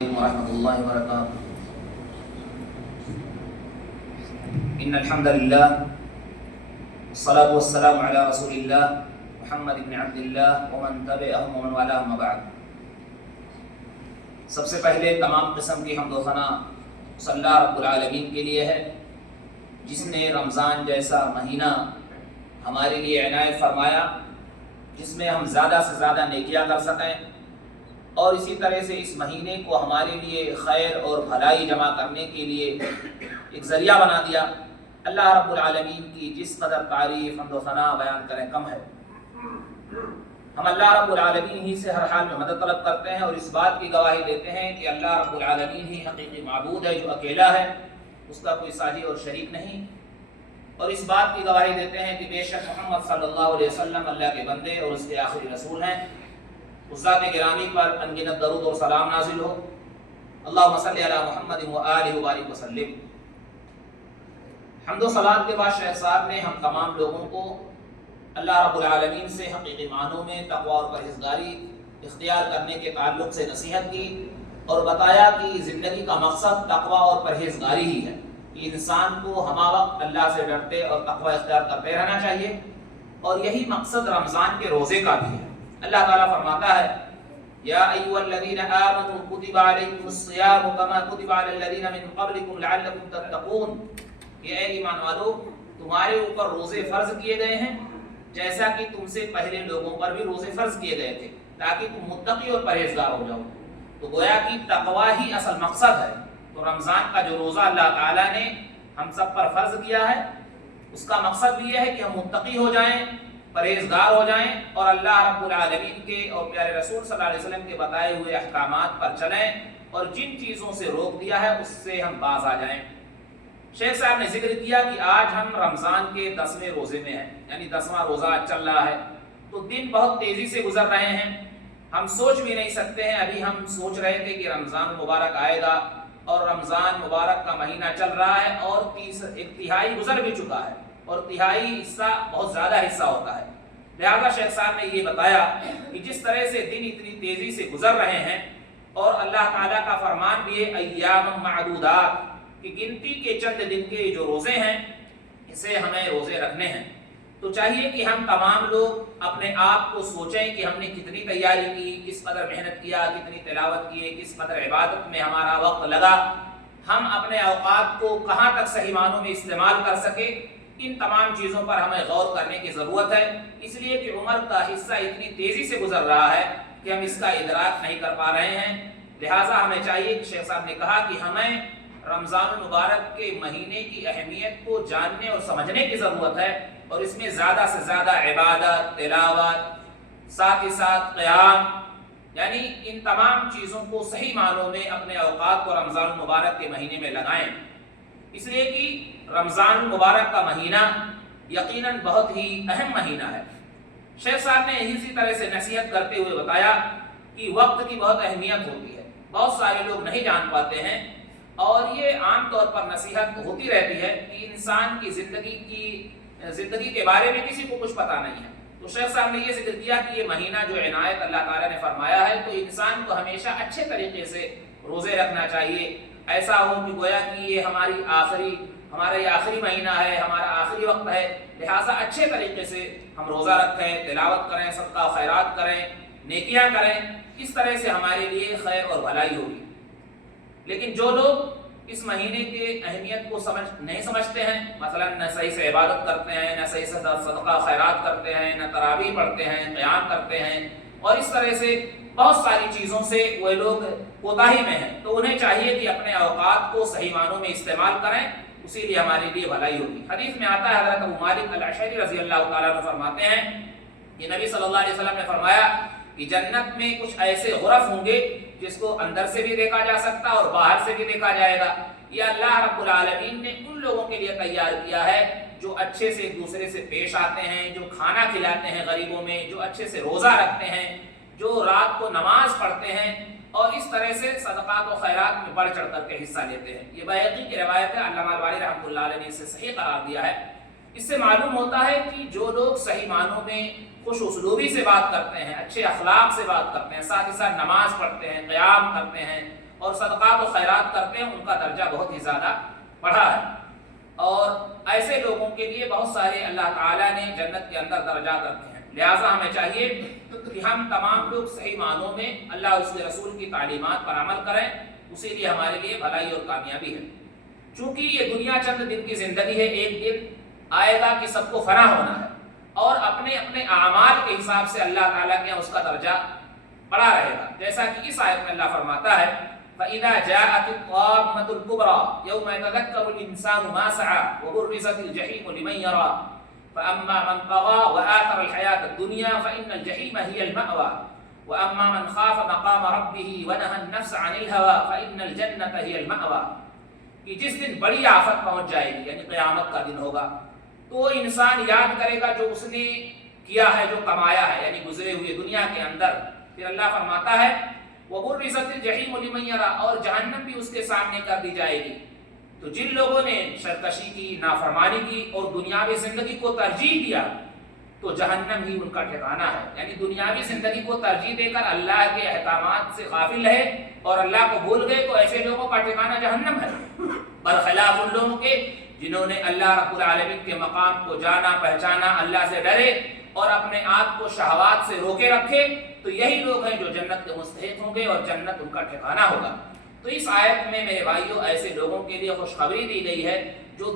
ورحمۃ اللہ وبرکاتہ۔ ان الحمد للہ والصلاة والسلام علی رسول اللہ محمد بن عبد اللہ ومن تبعهم ومن والاهم اما بعد۔ سب سے پہلے تمام قسم کی حمد و ثنا صلی اللہ رب العالمین کے لیے ہے، جس نے رمضان جیسا مہینہ ہمارے لیے عنایت فرمایا، جس میں ہم زیادہ سے زیادہ نیکیاں کر سکیں، اور اسی طرح سے اس مہینے کو ہمارے لیے خیر اور بھلائی جمع کرنے کے لیے ایک ذریعہ بنا دیا۔ اللہ رب العالمین کی جس قدر تعریف حمد و ثنا بیان کریں کم ہے۔ ہم اللہ رب العالمین ہی سے ہر حال میں مدد طلب کرتے ہیں، اور اس بات کی گواہی دیتے ہیں کہ اللہ رب العالمین ہی حقیقی معبود ہے جو اکیلا ہے، اس کا کوئی ساجی اور شریک نہیں، اور اس بات کی گواہی دیتے ہیں کہ بے شک محمد صلی اللہ علیہ وسلم اللہ کے بندے اور اس کے آخری رسول ہیں۔ اس ذات گرامی پر انگنت درود اور سلام نازل ہو۔ اللہم صلی علی محمد و آلہ وبارک وسلم۔ حمد و صلات کے بعد شیخ صاحب نے ہم تمام لوگوں کو اللہ رب العالمین سے حقیقی معنوں میں تقوی اور پرہیزگاری اختیار کرنے کے تعلق سے نصیحت کی، اور بتایا کہ زندگی کا مقصد تقوی اور پرہیزگاری ہی ہے، کہ انسان کو ہمہ وقت اللہ سے ڈرتے اور تقوی اختیار کرتے رہنا چاہیے، اور یہی مقصد رمضان کے روزے کا بھی ہے۔ اللہ تعالیٰ فرماتا ہے یا ایھا الذین آمنوا کتب علیکم الصیام کما کتب علی الذین من قبلکم لعلکم تتقون، کہ اے ایمان والو تمہارے اوپر روزے فرض کیے گئے ہیں جیسا کہ تم سے پہلے لوگوں پر بھی روزے فرض کیے گئے تھے، تاکہ تم متقی اور پرہیزگار ہو جاؤ۔ تو گویا کہ تقوی ہی اصل مقصد ہے۔ تو رمضان کا جو روزہ اللہ تعالیٰ نے ہم سب پر فرض کیا ہے، اس کا مقصد بھی یہ ہے کہ ہم متقی ہو جائیں، پرہیزگار ہو جائیں، اور اللہ رب العالمین کے اور پیارے رسول صلی اللہ علیہ وسلم کے بتائے ہوئے احکامات پر چلیں، اور جن چیزوں سے روک دیا ہے اس سے ہم باز آ جائیں۔ شیخ صاحب نے ذکر کیا کہ آج ہم رمضان کے 10ویں روزے میں ہیں، یعنی 10واں روزہ چل رہا ہے، تو دن بہت تیزی سے گزر رہے ہیں، ہم سوچ بھی نہیں سکتے ہیں۔ ابھی ہم سوچ رہے تھے کہ رمضان مبارک آئے گا، اور رمضان مبارک کا مہینہ چل رہا ہے، اور ایک تہائی گزر بھی چکا ہے، اور تہائی حصہ بہت زیادہ حصہ ہوتا ہے۔ لہذا شیخ صاحب نے یہ بتایا کہ جس طرح سے دن اتنی تیزی سے گزر رہے ہیں، اور اللہ تعالیٰ کا فرمان بھی ہے ایام معدودات، کہ گنتی کے چند دن کے جو روزے ہیں اسے ہمیں روزے رکھنے ہیں، تو چاہیے کہ ہم تمام لوگ اپنے آپ کو سوچیں کہ ہم نے کتنی تیاری کی، کس قدر محنت کیا، کتنی تلاوت کی، کس قدر عبادت میں ہمارا وقت لگا، ہم اپنے اوقات کو کہاں تک صحیح معنوں میں استعمال کر سکے۔ ان تمام چیزوں پر ہمیں غور کرنے کی ضرورت ہے، اس لیے کہ عمر کا حصہ اتنی تیزی سے گزر رہا ہے کہ ہم اس کا ادراک نہیں کر پا رہے ہیں۔ لہٰذا ہمیں چاہیے کہ شیخ صاحب نے کہا کہ ہمیں رمضان المبارک کے مہینے کی اہمیت کو جاننے اور سمجھنے کی ضرورت ہے، اور اس میں زیادہ سے زیادہ عبادت، تلاوت، ساتھ ہی ساتھ قیام، یعنی ان تمام چیزوں کو صحیح معنوں میں اپنے اوقات کو رمضان المبارک کے مہینے میں لگائیں، اس لیے کہ رمضان المبارک کا مہینہ یقیناً بہت ہی اہم مہینہ ہے۔ شیخ صاحب نے اسی طرح سے نصیحت کرتے ہوئے بتایا کہ وقت کی بہت اہمیت ہوتی ہے، بہت سارے لوگ نہیں جان پاتے ہیں، اور یہ عام طور پر نصیحت ہوتی رہتی ہے کہ انسان کی زندگی کے بارے میں کسی کو کچھ پتہ نہیں ہے۔ تو شیخ صاحب نے یہ ذکر کیا کہ یہ مہینہ جو عنایت اللہ تعالیٰ نے فرمایا ہے، تو انسان کو ہمیشہ اچھے طریقے سے روزے رکھنا چاہیے، ایسا ہو کہ گویا کہ یہ ہمارا یہ آخری مہینہ ہے، ہمارا آخری وقت ہے، لہٰذا اچھے طریقے سے ہم روزہ رکھیں، تلاوت کریں، صدقہ خیرات کریں، نیکیاں کریں، اس طرح سے ہمارے لیے خیر اور بھلائی ہوگی۔ لیکن جو لوگ اس مہینے کی اہمیت کو نہیں سمجھتے ہیں، مثلا نہ صحیح سے عبادت کرتے ہیں، نہ صحیح سے صدقہ خیرات کرتے ہیں، نہ تراویح پڑھتے ہیں، قیام کرتے ہیں، اور اس طرح سے بہت ساری چیزوں سے وہ لوگ کوتاہی میں ہیں، تو انہیں چاہیے کہ اپنے اوقات کو صحیح معنوں میں استعمال کریں، اسی لیے ہمارے لیے بھلائی ہوگی۔ حدیث میں آتا ہے، حضرت ابو مالک الاشعری رضی اللہ تعالیٰ عنہ فرماتے ہیں کہ نبی صلی اللہ علیہ وسلم نے فرمایا کہ جنت میں کچھ ایسے غرف ہوں گے جس کو اندر سے بھی دیکھا جا سکتا اور باہر سے بھی دیکھا جائے گا۔ یہ اللہ رب العالمین نے ان لوگوں کے لیے تیار کیا ہے جو اچھے سے ایک دوسرے سے پیش آتے ہیں، جو کھانا کھلاتے ہیں غریبوں میں، جو اچھے سے روزہ رکھتے ہیں، جو رات کو نماز پڑھتے ہیں، اور اس طرح سے صدقات و خیرات میں بڑھ چڑھ کر کے حصہ لیتے ہیں۔ یہ بیہقی کی روایت ہے، علامہ البانی رحمۃ اللہ علیہ نے اسے صحیح قرار دیا ہے۔ اس سے معلوم ہوتا ہے کہ جو لوگ صحیح معنوں میں خوش اسلوبی سے بات کرتے ہیں، اچھے اخلاق سے بات کرتے ہیں، ساتھ ہی ساتھ نماز پڑھتے ہیں، قیام کرتے ہیں، اور صدقات و خیرات کرتے ہیں ان کا درجہ بہت ہی زیادہ بڑھا ہے. اور ایسے لوگوں کے لیے بہت سارے اللہ تعالیٰ نے جنت کے اندر درجات رکھے ہیں. لہٰذا ہمیں چاہیے کہ ہم تمام لوگ صحیح معنوں میں اللہ اور اس کے رسول کی تعلیمات پر عمل کریں. اسی لیے ہمارے لیے بھلائی اور کامیابی ہے. چونکہ یہ دنیا چند دن کی زندگی ہے، ایک دن آئے گا کہ سب کو فنا ہونا ہے، اور اپنے اپنے اعمال کے حساب سے اللہ تعالیٰ کے اس کا درجہ بڑا رہے گا. جیسا کہ اس آیت میں اللہ فرماتا ہے فَإِذَا جَاءَتِ الطَّامَّةُ الْكُبْرَى يَوْمَ يَتَذَكَّرُ الْإِنسَانُ مَا سَعَى وَبُرِّزَتِ الْجَحِيمُ لِمَنْ يَرَى فَأَمَّا مَنْ طَغَى وَآثَرَ الْحَيَاةَ الدُّنْيَا فَإِنَّ الْجَحِيمَ هِيَ الْمَأْوَى وَأَمَّا مَنْ خَافَ مَقَامَ رَبِّهِ وَنَهَى النَّفْسَ عَنِ الْهَوَى فَإِنَّ الْجَنَّةَ هِيَ الْمَأْوَى. کہ جس دن بڑی آفت پہنچ جائے گی یعنی قیامت کا دن ہوگا تو انسان یاد کرے گا جو اس نے کیا ہے، جو کمایا ہے، یعنی گزرے ہوئے دنیا کے اندر. پھر اللہ فرماتا ہے وَبُرِّزَتِ الْجَحِيمُ لِمَنْ يَرَى، اور جہنم بھی اس کے سامنے کر دی جائے گی. تو جن لوگوں نے سرکشی کی، نافرمانی کی اور دنیاوی زندگی کو ترجیح دیا تو جہنم ہی ان کا ٹھکانہ ہے. یعنی دنیاوی زندگی کو ترجیح دے کر اللہ کے احکامات سے غافل رہے اور اللہ کو بھول گئے تو ایسے لوگوں کا ٹھکانہ جہنم ہے. برخلاف ان لوگوں کے جنہوں نے اللہ رب العالمین کے مقام کو جانا، پہچانا، اللہ سے ڈرے اور اپنے آپ کو شہوات سے روکے رکھے، تو یہی لوگ ہیں جو جنت کے مستحق ہوں گے اور جنت ان کا ٹھکانہ ہوگا. تو اس آیت میں میرے بھائیوں ایسے لوگوں کے لیے خوشخبری دی گئی ہے جو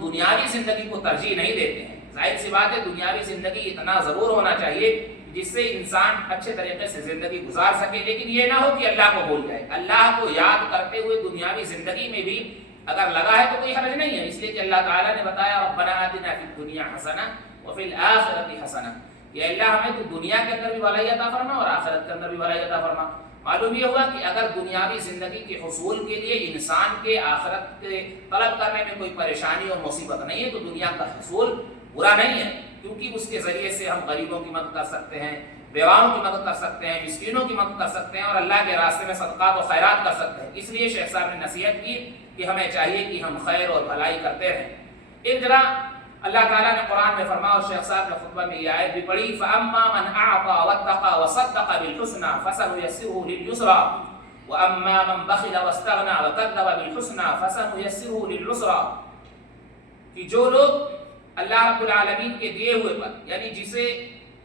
دنیاوی زندگی کو ترجیح نہیں دیتے ہیں. ظاہر سی بات ہے دنیاوی زندگی اتنا ضرور ہونا چاہیے جس سے انسان اچھے طریقے سے زندگی گزار سکے، لیکن یہ نہ ہو کہ اللہ کو بھول جائے. اللہ کو یاد کرتے ہوئے دنیاوی زندگی میں بھی اگر لگا ہے تو کوئی حرج نہیں ہے، اس لیے کہ اللہ تعالیٰ نے بتایا ربنا آتنا فی الدنیا حسنہ وفی الآخرۃ حسنہ. کہ اللہ ہمیں تو دنیا کے اندر بھی بھلائی عطا فرما اور آخرت کے اندر بھی بھلائی عطا فرما. معلوم یہ ہوا کہ اگر دنیاوی زندگی کے حصول کے لیے انسان کے آخرت کے طلب کرنے میں کوئی پریشانی اور مصیبت نہیں ہے تو دنیا کا حصول برا نہیں ہے، کیونکہ اس کے ذریعے سے ہم غریبوں کی مدد کر سکتے ہیں، بیواؤں کی مدد کر سکتے ہیں، مسکینوں کی مدد کر سکتے ہیں اور اللہ کے راستے میں صدقات و خیرات کر سکتے ہیں. اس لیے شیخ صاحب نے نصیحت کی کہ ہمیں چاہیے کہ ہم خیر اور بھلائی کرتے رہیں. ایک جگہ اللہ تعالیٰ نے قرآن میں فرمایا اور شیخ صاحب نے خطبہ میں یہ آیت بھی پڑھی فَأَمَّا مَنْ أَعْطَى وَاتَّقَى وَصَدَّقَ بِالْحُسْنَى فَسَنُيَسِّرُهُ لِلْيُسْرَى وَأَمَّا مَنْ بَخِلَ وَاسْتَغْنَى وَكَذَّبَ بِالْحُسْنَى فَسَنُيَسِّرُهُ لِلْعُسْرَى. کہ جو لوگ اللہ رب العالمین کے دیے ہوئے پر، یعنی جسے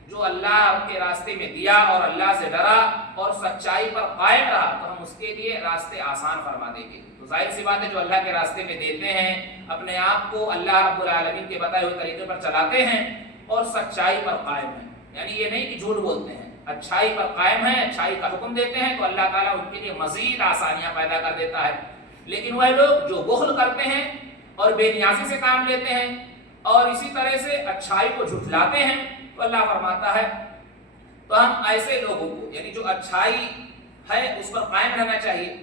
جو اللہ کے راستے میں دیا اور اللہ سے ڈرا اور سچائی پر قائم رہا تو ہم اس کے لیے راستے آسان فرما دیں گے. تو ظاہر سی بات ہے جو اللہ کے راستے میں دیتے ہیں، اپنے آپ کو اللہ رب العالمین کے بتائے ہوئے طریقے پر چلاتے ہیں اور سچائی پر قائم ہیں، یعنی یہ نہیں کہ جھوٹ بولتے ہیں، اچھائی پر قائم ہیں، اچھائی کا حکم دیتے ہیں تو اللہ تعالیٰ ان کے لیے مزید آسانیاں پیدا کر دیتا ہے. لیکن وہ لوگ جو بخل کرتے ہیں اور بے نیازی سے کام لیتے ہیں اور اسی طرح سے اچھائی کو جھٹلاتے ہیں تو اللہ فرماتا ہے تو ہم ایسے لوگوں کو، یعنی جو اچھائی ہے اس پر قائم رہنا چاہیے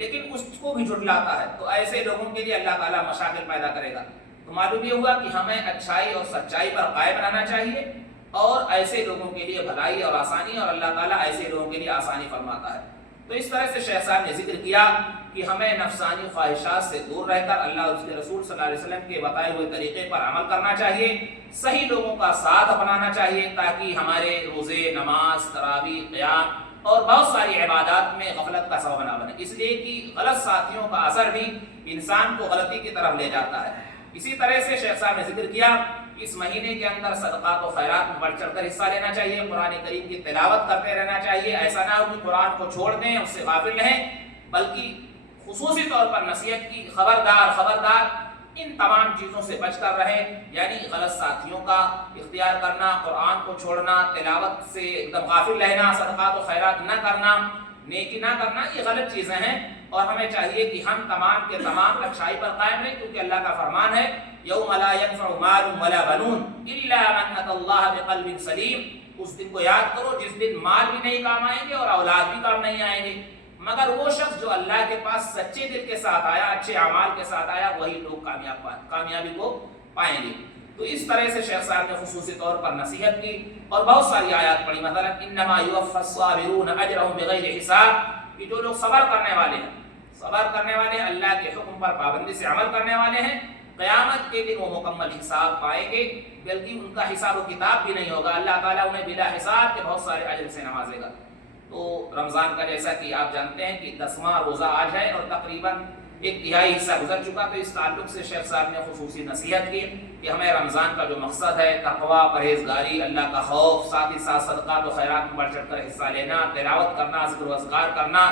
لیکن اس کو بھی جھٹلاتا ہے، تو ایسے لوگوں کے لیے اللہ تعالیٰ مشاکل پیدا کرے گا. تو معلوم یہ ہوا کہ ہمیں اچھائی اور سچائی پر قائم رہنا چاہیے اور ایسے لوگوں کے لیے بھلائی اور آسانی، اور اللہ تعالیٰ ایسے لوگوں کے لیے آسانی فرماتا ہے. تو اس طرح سے شیخ صاحب نے ذکر کیا کہ ہمیں نفسانی خواہشات سے دور رہ کر اللہ اور اس کے رسول صلی اللہ علیہ وسلم کے بتائے ہوئے طریقے پر عمل کرنا چاہیے، صحیح لوگوں کا ساتھ اپنانا چاہیے تاکہ ہمارے روزے، نماز، تراویح، قیام اور بہت ساری عبادات میں غفلت کا سبب نہ بنے، اس لیے کہ غلط ساتھیوں کا اثر بھی انسان کو غلطی کی طرف لے جاتا ہے. اسی طرح سے شیخ صاحب نے ذکر کیا اس مہینے کے اندر صدقات و خیرات میں بڑھ چڑھ کر حصہ لینا چاہیے، قرآن کریم کی تلاوت کرتے رہنا چاہیے. ایسا نہ ہو کہ قرآن کو چھوڑ دیں، اس سے غافل رہیں، بلکہ خصوصی طور پر نصیحت کی خبردار ان تمام چیزوں سے بچ کر رہیں، یعنی غلط ساتھیوں کا اختیار کرنا، قرآن کو چھوڑنا، تلاوت سے ایک دم غافل رہنا، صدقات و خیرات نہ کرنا، نیکی نہ کرنا، یہ غلط چیزیں ہیں. اور ہمیں چاہیے کہ ہم تمام کے تمام اچھائی پر قائم رہیں، کیونکہ اللہ کا فرمان ہے یوم لا ينفع مال ولا بنون الا من اتى الله بقلب سلیم. اس دن کو یاد کرو جس دن مال بھی نہیں کام آئیں گے اور اولاد بھی کام نہیں آئیں گے، مگر وہ شخص جو اللہ کے پاس سچے دل کے ساتھ آیا، اچھے اعمال کے ساتھ آیا، وہی لوگ کامیابی کو پائیں گے. تو اس طرح سے شیخ صاحب نے خصوصی طور پر نصیحت کی اور بہت ساری آیات پڑھی، مثلا انما يوفى الصابرون اجرهم بغیر حساب، کہ جو لوگ صبر کرنے والے ہیں، اللہ کے حکم پر پابندی سے عمل کرنے والے ہیں، قیامت کے دن وہ مکمل حساب پائیں گے، بلکہ ان کا حساب و کتاب بھی نہیں ہوگا، اللہ تعالیٰ انہیں بلا حساب کے بہت سارے اجر سے نوازے گا. تو رمضان کا جیسا کہ آپ جانتے ہیں کہ 10واں روزہ آج ہے اور تقریباً 1/3 حصہ گزر چکا، تو اس تعلق سے شیخ صاحب نے خصوصی نصیحت کی کہ ہمیں رمضان کا جو مقصد ہے تقویٰ، پرہیزگاری، اللہ کا خوف، ساتھ ہی ساتھ صدقات و خیرات میں بڑھ چڑھ کر حصہ لینا، تلاوت کرنا، ذکر و اذکار کرنا،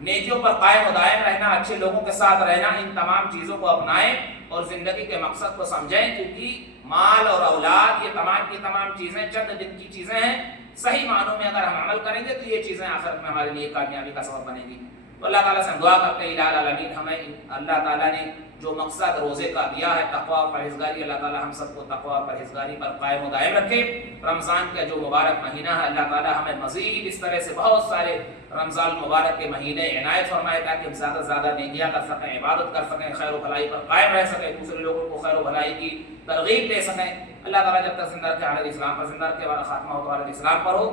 نیکیوں پر قائم و دائم رہنا، اچھے لوگوں کے ساتھ رہنا، ان تمام چیزوں کو اپنائیں اور زندگی کے مقصد کو سمجھیں، کیونکہ مال اور اولاد یہ تمام کی تمام چیزیں چند دن کی چیزیں ہیں، صحیح معنوں میں اگر ہم عمل کریں گے تو یہ چیزیں آخرت میں ہمارے لیے کامیابی کا سبب بنے گی۔ تو اللہ تعالیٰ سے ہم دعا کرتے ہیں الہ العالمین ہمیں اللہ تعالیٰ نے جو مقصد روزے کا دیا ہے تقویٰ اور پرہیزگاری، اللہ تعالیٰ ہم سب کو تقویٰ اور پرہیزگاری پر قائم و دائم رکھے۔ رمضان کا جو مبارک مہینہ ہے اللہ تعالیٰ ہمیں مزید اس طرح سے بہت سارے رمضان مبارک کے مہینے عنایت فرمائے تاکہ ہم زیادہ سے زیادہ نیکیاں کر سکیں، عبادت کر سکیں، خیر و بھلائی پر قائم رہ سکیں، دوسرے لوگوں کو خیر و بھلائی کی ترغیب دے سکیں۔ اللہ تعالیٰ جب تک زندہ رکھے علی اسلام پر زندہ رکھے، ہمارا خاتمہ ہو تو علی اسلام پر ہو۔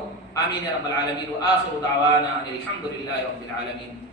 آمین یا رب العالمین، وآخر دعوانا الحمد للہ رب العالمین۔